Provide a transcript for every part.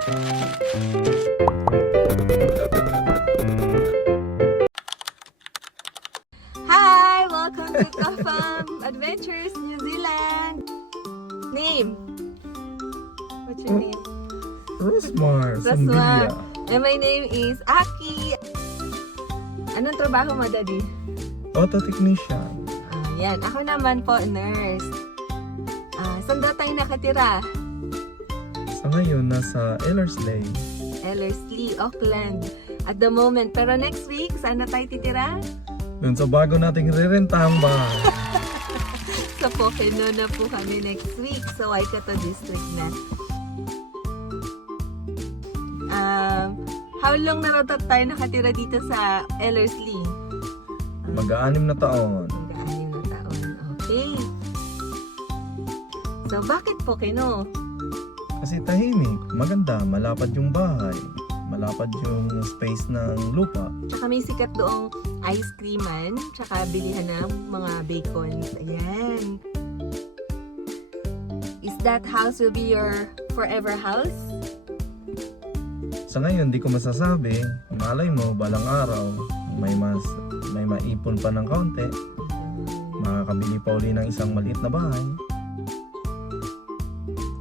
Hi! Welcome to Kafam Adventures, New Zealand! Name? What's your name? Rosmar, Rosmar. Sandilla. And my name is Aki. Anong trabaho mo, Daddy? Auto technician. Yan. Ako naman po, nurse. Saan daw tayo nakatira? Sa ngayon, nasa Ellerslie. Ellerslie, Auckland. At the moment. Pero next week, saan na tayo titira? Doon sa bago nating rirentahang bahay. Sa Pocono na po kami next week. So, Waikato District na. How long na raw tayo nakatira dito sa Ellerslie? Mag-6 na taon. Mag-6 na taon. Okay. So, bakit Pocono? Kasi tahimik, maganda, malapad yung bahay. Malapad yung space ng lupa. Tsaka may sikat doong ice creaman. Tsaka bilihan ng mga bacons. Ayan. Is that house will be your forever house? Sa ngayon, di ko masasabi. Malay mo, balang araw, may maipon pa ng kaunti. Makakabili pa uli ng isang maliit na bahay.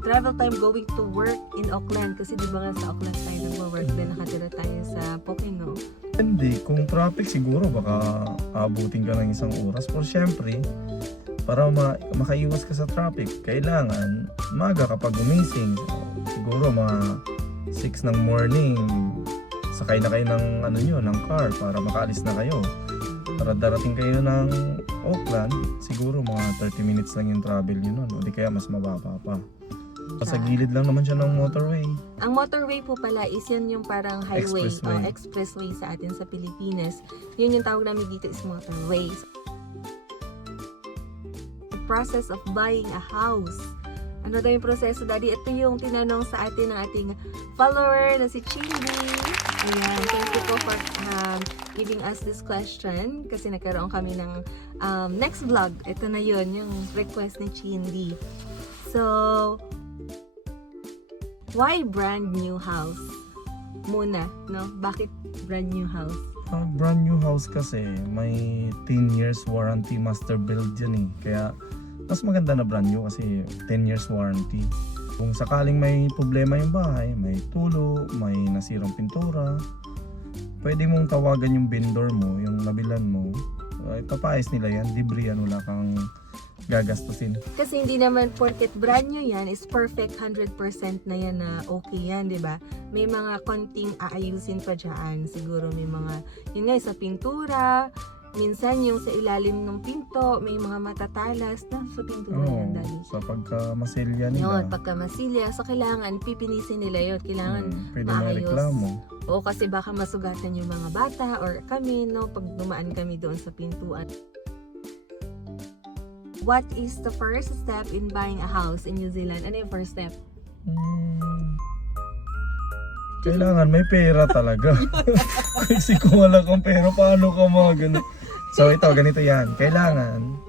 Travel time going to work in Auckland. Kasi di ba nga sa Auckland tayo nag-work din. Nakatira tayo sa Pocono. Hindi, kung traffic siguro baka abutin ka ng isang oras. Pero syempre, para makaiwas ka sa traffic, kailangan maga kapag gumising. Siguro mga 6 ng morning, sakay na kayo ng car para makaalis na kayo. Para darating kayo ng Auckland, siguro mga 30 minutes lang yung travel yun nun. O di kaya mas mababa pa. Sa gilid lang naman siya ng motorway. Ang motorway po pala is yun yung parang highway, Expressway. Expressway sa atin sa Pilipinas. Yun yung tawag namin dito is motorway. The process of buying a house. Ano daw yung proseso, Daddy? Ito yung tinanong sa atin ng ating follower na si Chindy. Ayan, thank you po for giving us this question kasi nagkaroon kami ng next vlog. Ito na yun, yung request ni Chindy. So, why brand new house? Muna, no? Bakit brand new house? Brand new house kasi may 10 years warranty master build yan eh. Kaya mas maganda na brand new kasi 10 years warranty. Kung sakaling may problema yung bahay, may tulo, may nasirang pintura, pwede mong tawagan yung vendor mo, yung nabilan mo. Ipapaayos nila yan, libre yan, wala kang gagastusin. Kasi hindi naman porket brand new yan is perfect 100% na yan na okay yan, di ba? May mga konting aayusin pa dyan. Siguro may mga, yun nga, sa pintura, minsan yung sa ilalim ng pinto, may mga matatalas na sa pintura yan, Daddy. Sa pagkamasilya nila. Yun, pagkamasilya. So, kailangan, pipinisin nila yun. Kailangan pwede maayos. mareklamo. O kasi baka masugatan yung mga bata or kami, no? Pag dumaan kami doon sa pintuan. What is the first step in buying a house in New Zealand? Ano yung first step? Kailangan may pera talaga. Kasi kung wala kang pera, paano ka magano? So ito, ganito yan. Kailangan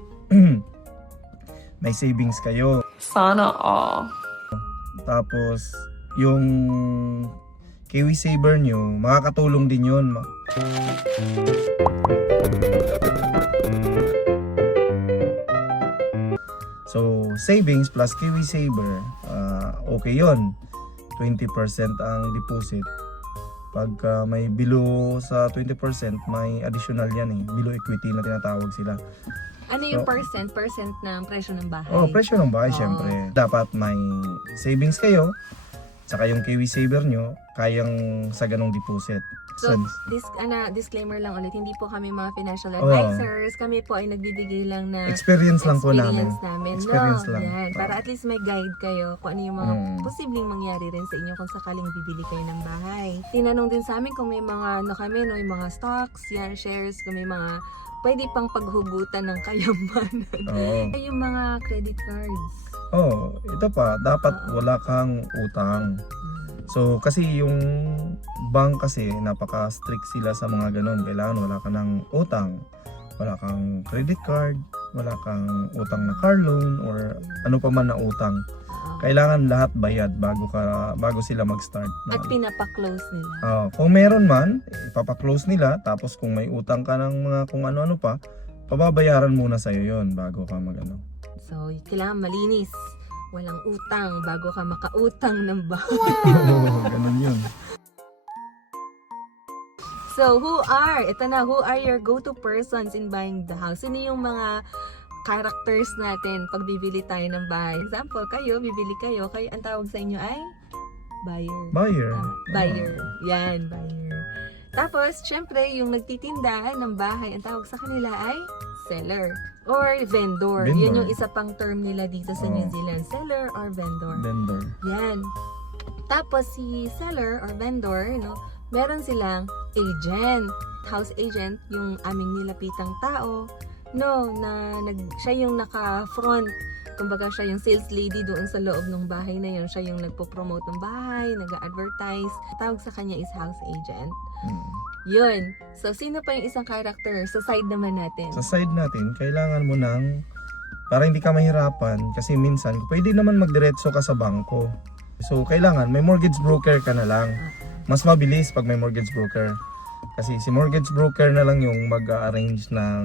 may savings kayo. Sana all. Tapos yung KiwiSaver nyo, makakatulong din yun. So savings plus KiwiSaver, okay yun. 20% ang deposit. Pag may below sa 20%, may additional yan eh. Below equity na tinatawag sila. Ano yung percent? Percent ng presyo ng bahay? Oh, presyo ng bahay Oo. syempre. Dapat may savings kayo. Saka yung KiwiSaver nyo, kayang sa ganong deposit. So, disclaimer lang ulit, hindi po kami mga financial advisors. Kami po ay nagbibigay lang na experience lang po namin. Experience lang. Yan, para at least may guide kayo kung ano yung mga posibleng mangyari rin sa inyo kung sakaling bibili kayo ng bahay. Tinanong din sa amin kung may mga yung mga stocks, yan, shares, kung may mga pwede pang paghugutan ng kayamanan. Oo. Yung mga credit cards. Oh, ito pa, dapat wala kang utang. So, kasi yung bank kasi napaka-strict sila sa mga ganun. Kailangan wala ka ng utang, wala kang credit card, wala kang utang na car loan or ano pa man na utang. kailangan lahat bayad bago sila mag-start. At pinapaklose nila. Kung meron man, ipapaklose nila. Tapos kung may utang ka ng mga kung ano-ano pa, pababayaran muna sa'yo yon bago ka mag-ano. So, kailangan malinis. Walang utang bago ka makautang ng bahay. Ganun yun. So, who are your go-to persons in buying the house? Sino yung mga characters natin pag bibili tayo ng bahay? Example, bibili kayo, ang tawag sa inyo ay buyer. Buyer. Buyer. Yan, buyer. Tapos, syempre, yung nagtitinda ng bahay, ang tawag sa kanila ay seller or vendor. Vendor. Yan yung isa pang term nila dito sa New Zealand, seller or vendor. Vendor. Yan. Tapos si seller or vendor, meron silang agent. House agent, yung aming nilapitang tao, siya yung naka-front. Kumbaga siya yung sales lady doon sa loob ng bahay na yun. Siya yung nagpo-promote ng bahay, nag-advertise. Tawag sa kanya is house agent. Yun. So, sino pa yung isang character? Sa side naman natin. Sa side natin, kailangan mo para hindi ka mahirapan, kasi minsan, pwede naman magdiretso ka sa bangko. So, kailangan, may mortgage broker ka na lang. Mas mabilis pag may mortgage broker. Kasi si mortgage broker na lang yung mag-arrange ng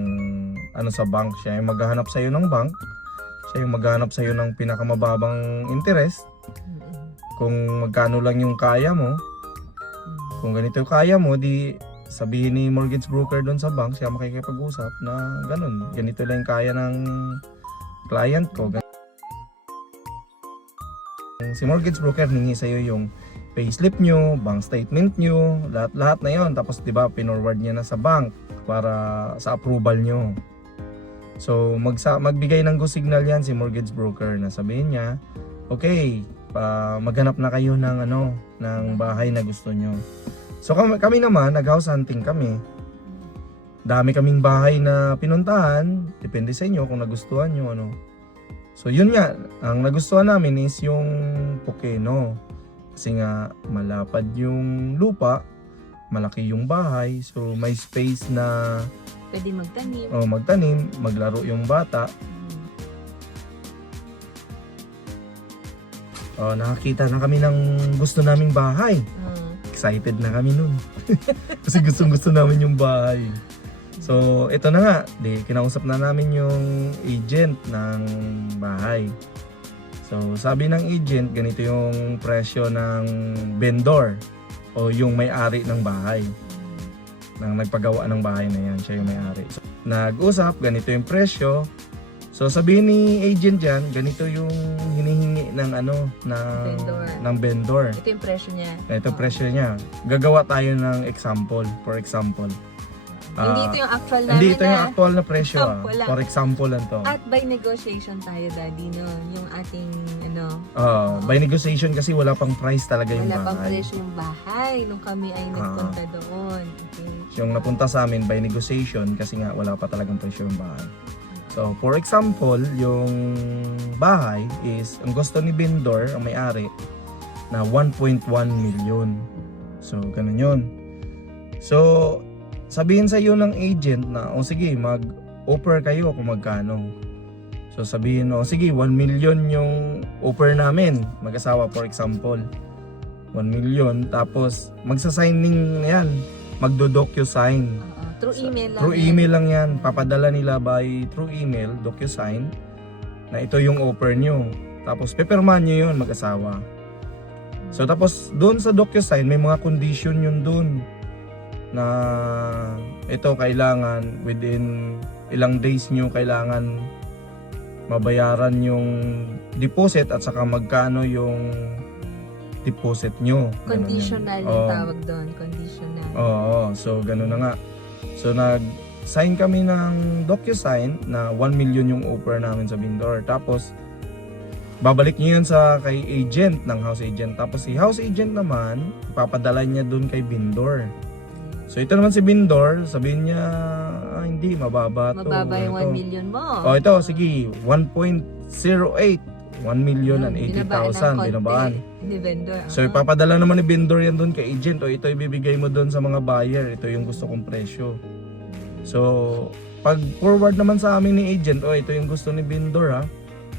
sa bank. Siya yung maghahanap sa'yo ng bank. Siya yung maghahanap sa'yo ng pinakamababang interest. Kung magkano lang yung kaya mo. Kung ganito yung kaya mo, di sabihin ni mortgage broker doon sa bank, siya makikipag-usap na ganun. Ganito lang yung kaya ng client ko. Si mortgage broker hingi sa'yo yung payslip nyo, bank statement nyo, lahat na yon. Tapos diba, pinorward niya na sa bank para sa approval nyo. So magbigay ng go signal yan si mortgage broker na sabihin niya, okay, maghanap na kayo ng ng bahay na gusto nyo. So kami naman, nag-house hunting kami. Dami kaming bahay na pinuntahan, depende sa inyo kung nagustuhan nyo So yun nga, ang nagustuhan namin is yung Pokeno. Kasi nga malapad yung lupa, malaki yung bahay, so may space na pwede magtanim. Magtanim, maglaro yung bata. Nakakita na kami ng gusto naming bahay. Excited na kami nun. Kasi gustong-gusto namin yung bahay. So, ito na nga. Kinausap na namin yung agent ng bahay. So, sabi ng agent, ganito yung presyo ng vendor o yung may-ari ng bahay. Nang nagpagawa ng bahay na yan, siya yung may-ari. So, nag-usap, ganito yung presyo. So, sabihin ni agent dyan, ganito yung hinihingi ng vendor. Ito yung presyo niya. Ito presyo niya. Gagawa tayo ng example, for example. Hindi ito yung actual namin. Hindi ito yung actual na presyo. Wala. For example lang to. At by negotiation tayo, Daddy, yung ating by negotiation kasi wala pang price talaga yung bahay. Wala pang presyo yung bahay nung kami ay nagpunta doon. Okay. Yung napunta sa amin by negotiation kasi nga wala pa talagang presyo yung bahay. So, for example, yung bahay is, ang gusto ni vendor, ang may-ari, na 1.1 million. So, ganun yun. So, sabihin sa iyo ng agent na, sige, mag-offer kayo kung magkano. So, sabihin, sige, 1 million yung offer namin, mag-asawa for example. 1 million, tapos magsa-signing yan, magdo-docu-sign. Through email lang. Through email lang yan. Papadala nila through email, docu-sign, na ito yung offer nyo. Tapos, pepirmahan nyo yun, mag-asawa. So, tapos, doon sa docu-sign, may mga condition yun doon. Na ito kailangan within ilang days nyo kailangan mabayaran yung deposit at saka magkano yung deposit nyo. Conditional yung tawag doon. Conditional. So ganun na nga. So nag-sign kami ng docu-sign na 1 million yung offer namin sa vendor. Tapos babalik niyo yun kay agent ng house agent. Tapos si house agent naman ipapadala niya doon kay vendor. So ito naman si vendor, sabihin niya, hindi, mababa to. Mababa yung 1 million mo. Ito, sige, 1.08, 1,080,000 binabaan. Ni vendor. So ipapadala naman ni vendor yan doon kay agent. Ito ibibigay mo doon sa mga buyer. Ito yung gusto kong presyo. So, pag forward naman sa amin ni agent, ito yung gusto ni vendor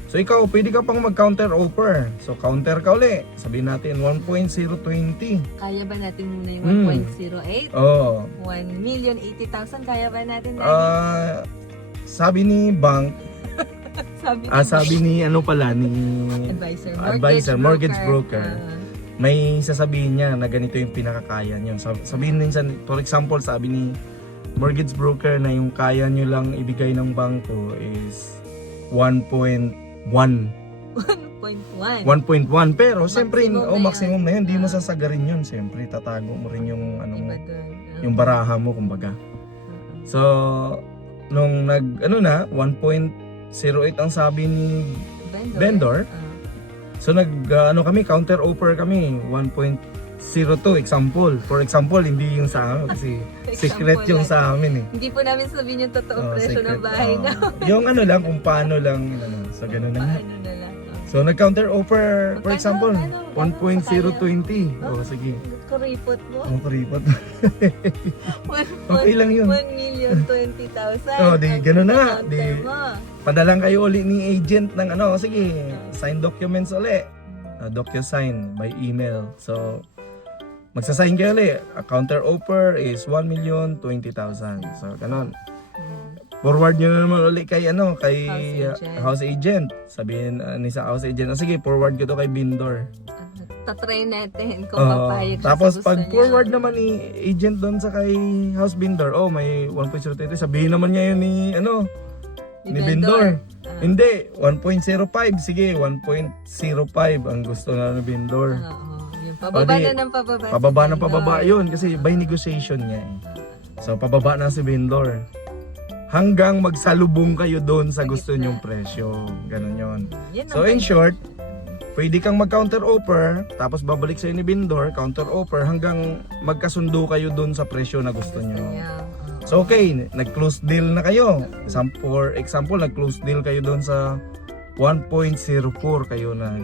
So ikaw, pwede ka pang mag-counter offer. So counter ka uli. Sabihin natin 1.020. Kaya ba natin muna yung Hmm. 1.08? Oh. 1,080,000 kaya ba natin, Daddy? Sabi ni bank, sabi ni ano pala ni mortgage broker. May sasabihin niya na ganito yung pinakakaya niyo. Sabihin minsan, for example, sabi ni mortgage broker na yung kaya niyo lang ibigay ng bangko is 1.1. 1.1 pero siyempre maximum na yun, hindi mo sasagarin yun. Siyempre tatago mo rin yung Iba dun. yung baraha mo kumbaga. So nung 1.08 ang sabi ni vendor. So kami counter offer kami 1.02 example. For example, hindi yung sa amin kasi secret yung sa amin eh. Hindi po namin sabihin yung totoong presyo ng secret. bahay na. Yung lang kung paano lang so ganun na nga. Paano na lang. So nag-counter offer for Magkano? example Ano? 1.020. Oh sige. Kuripot mo. Ang kuripot. Okay lang yun. 1,020,000. Oh, di ganun na nga. Ang Di counter mo. padalang kayo uli ni agent ng sige, sign documents uli. DocuSign by email. So magsasign kayo uli. A counter offer is 1,020,000. So ganun. Forward nyo na naman uli kay house agent. Sabihin ni sa house agent, sige, forward ko to kay vendor. Tatry natin kung papayag siya Tapos sa gusto pag niya. forward naman ni agent doon sa kay house vendor, may 1.03, sabihin naman niya yun ni vendor. Hindi, 1.05, sige, 1.05 ang gusto na ng vendor. Yung pababa na ng pababa. Pababa na pababa yun kasi by negotiation niya eh. So pababa na si vendor. Hanggang magsalubong kayo doon sa gusto nyong presyo. Ganon yun. So in short, pwede kang mag-counter offer, tapos babalik sa'yo ni vendor, counter offer, hanggang magkasundo kayo doon sa presyo na gusto nyo. So okay, nag-close deal na kayo. For example, nag-close deal kayo doon sa 1.04 kayo na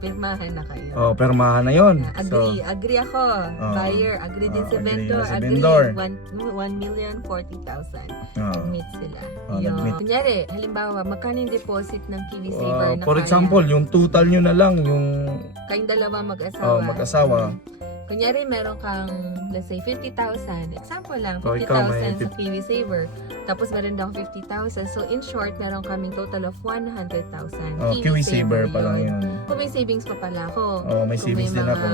Pirmahan na kayo. permahan na yun. Agree ako. Buyer, agree din si vendor. Agree si vendor. 1,040,000. Admit sila. Nag-meet. Kunyari, halimbawa, magkano yung deposit ng KiwiSaver na For example, yung total nyo na lang, yung kayong dalawa mag-asawa. mag-asawa. Kunyari, meron kang, let's say, 50,000. Example lang, Ikaw may 50,000 sa KiwiSaver. Tapos meron daw 50,000. So, in short, meron kaming total of 100,000. KiwiSaver pa lang yun. Kung may savings pa pala ako. May Kung savings din mga, ako.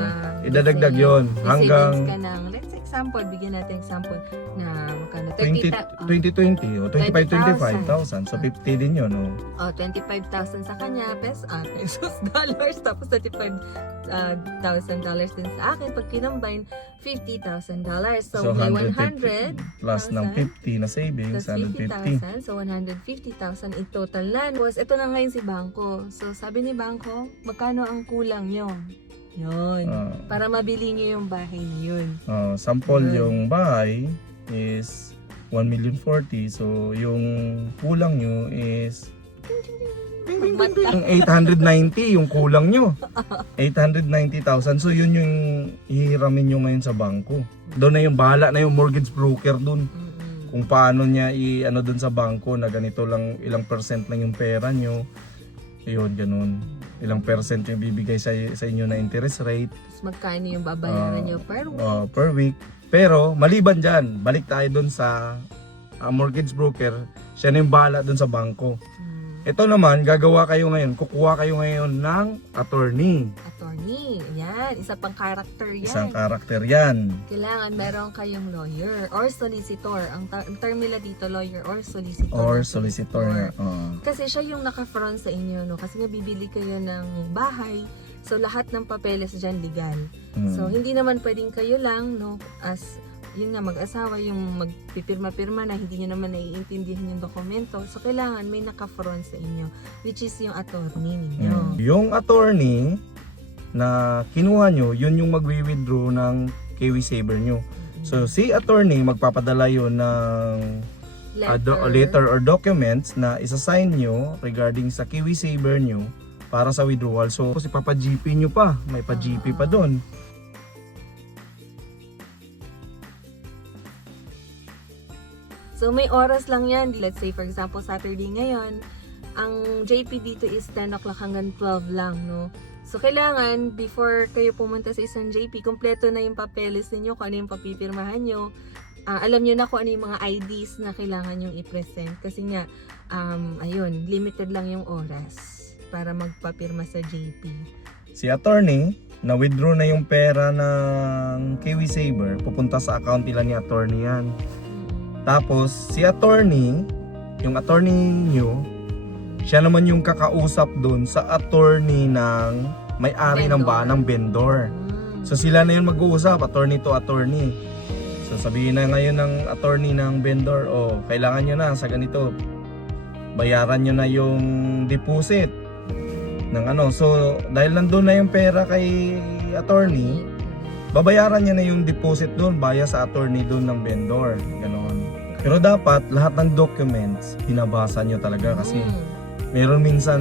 Idadagdag yun. May Hanggang savings ka ng, let's say, example, bigyan natin example na magkano, 2020 o 25,000. So 50 din yun. 25,000 sa kanya, pesos, dollars, tapos $35,000 din sa akin. Pag kinambine, $50,000. So, may 100 plus ng 50 na savings, plus 150. 50,000. So, 150,000 in total na. Tapos, ito na ngayon si Bangko. So, sabi ni Bangko, magkano ang kulang nyo? Yun. Para mabili nyo yung bahay na yun. Sample yung bahay is 1,040,000. So, yung kulang nyo is yung 890 yung kulang nyo. 890,000. So yun yung hihiramin nyo ngayon sa bangko. Doon na yung bahala na yung mortgage broker doon. Kung paano niya doon sa bangko na ganito lang, ilang percent lang yung pera nyo. Yun, ganun. Ilang percent yung bibigay sa inyo na interest rate. Tapos magkano yung babayaran nyo per week. Per week. Pero maliban dyan, balik tayo doon sa mortgage broker. Siya na yung bahala doon sa bangko. Ito naman, kukuha kayo ngayon ng attorney. Attorney, yan. Isa pang character yan. Isang karakter yan. Kailangan meron kayong lawyer or solicitor. Ang term nila dito, lawyer or solicitor. Or solicitor nga. Kasi siya yung naka-front sa inyo, no? Kasi nga bibili kayo ng bahay. So, lahat ng papeles dyan legal. So, hindi naman pwedeng kayo lang, no? As yun nga, mag-asawa, yung magpipirma-pirma na hindi nyo naman naiintindihan yung dokumento. So, kailangan may naka-front sa inyo, which is yung attorney ninyo. Yung attorney na kinuha nyo, yun yung magwi-withdraw ng KiwiSaver nyo. So, si attorney, magpapadala yun ng letter or documents na isa-sign nyo regarding sa KiwiSaver nyo para sa withdrawal. So, kasi papa-GP nyo pa, may pa-GP pa doon. So, may oras lang yan. Let's say, for example, Saturday ngayon, ang JP dito is 10 o'clock hanggang 12 lang, no? So, kailangan, before kayo pumunta sa isang JP, kumpleto na yung papeles ninyo, kung ano yung papipirmahan nyo. Alam nyo na kung ano yung mga IDs na kailangan yung i-present. Kasi nga, ayun, limited lang yung oras para magpapirma sa JP. Si attorney, na-withdraw na yung pera ng KiwiSaver, pupunta sa account nila ni attorney yan. Tapos, si attorney, yung attorney nyo, siya naman yung kakausap dun sa attorney ng may-ari ng ng vendor. So sila na yung mag-uusap, attorney to attorney. So sabihin na ngayon ng attorney ng vendor, oh, kailangan nyo na sa ganito, bayaran nyo na yung deposit ng ano. So dahil nandun na yung pera kay attorney, babayaran niya na yung deposit doon, baya sa attorney doon ng vendor. Ganon. Pero dapat lahat ng documents, binabasa nyo talaga kasi meron minsan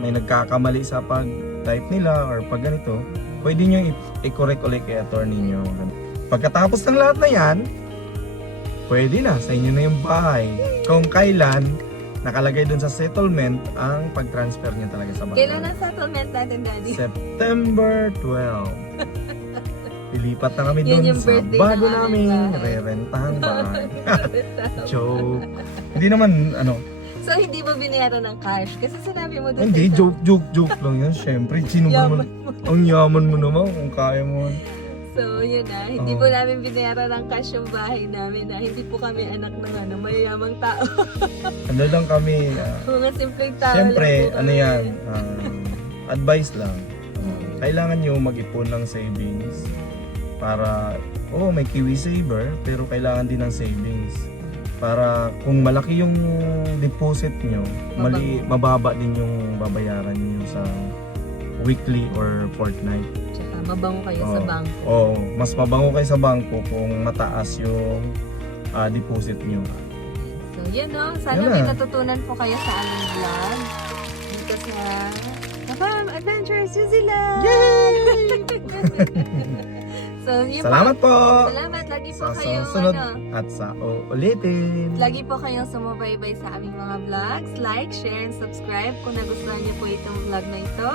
may nagkakamali sa pag-type nila or pag ganito, pwede nyo i-correct ulit kay attorney nyo. Pagkatapos ng lahat na yan, pwede na, sa inyo na yung bahay. Kung kailan nakalagay dun sa settlement ang pag-transfer niya talaga sa bahay. Kailan ang settlement natin, Daddy? September 12. Lilipat na kami Yun dun yung sa birthday bago ng aming namin bahay. re-rentahan bahay. Joke. Hindi naman, So, hindi mo binayaran ng cash? Kasi sinabi mo doon hindi, joke lang yan. Siyempre, sino ba naman, ang yaman mo naman kung kaya mo. So, yun na. Hindi po namin binayaran ng cash yung bahay namin na hindi po kami anak ng mayayamang tao. Ano lang kami, Mga simpleng tao siyempre, lang po ano kami. yan, advice lang. Kailangan nyo mag-ipon ng savings para, may KiwiSaver, pero kailangan din ng savings. Para kung malaki yung deposit nyo, mababa din yung babayaran nyo sa weekly or fortnight. Tsaka mabango kayo sa bangko. Oo, mas mabango kayo sa bangko kung mataas yung deposit nyo. So, yun no. Sana Yun may na. natutunan po kayo sa aming vlog. Dito sa Farm Adventures New Zealand! Yay! So, yun Salamat po! Salamat. Lagi po Sa kayong susunod at sa ulitin. Lagi po kayong sumubaybay sa aming mga vlogs. Like, share, and subscribe kung nagustuhan niyo po itong vlog na ito.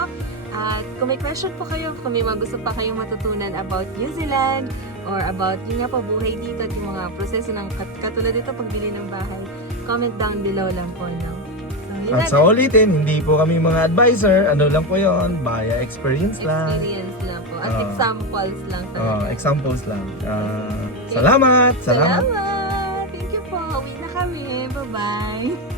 At kung may question po kayo, kung may mga gusto pa kayong matutunan about New Zealand or about yung nga po buhay dito at yung mga proseso ng katulad dito pagbili ng bahay, comment down below lang po. No? So, yun At sa ulitin, hindi po kami mga advisor. Ano lang po yon, baya experience lang. experience lang po. At examples lang talaga. Examples lang. Salamat! Salamat! Thank you po. Uwi na kami. Bye-bye.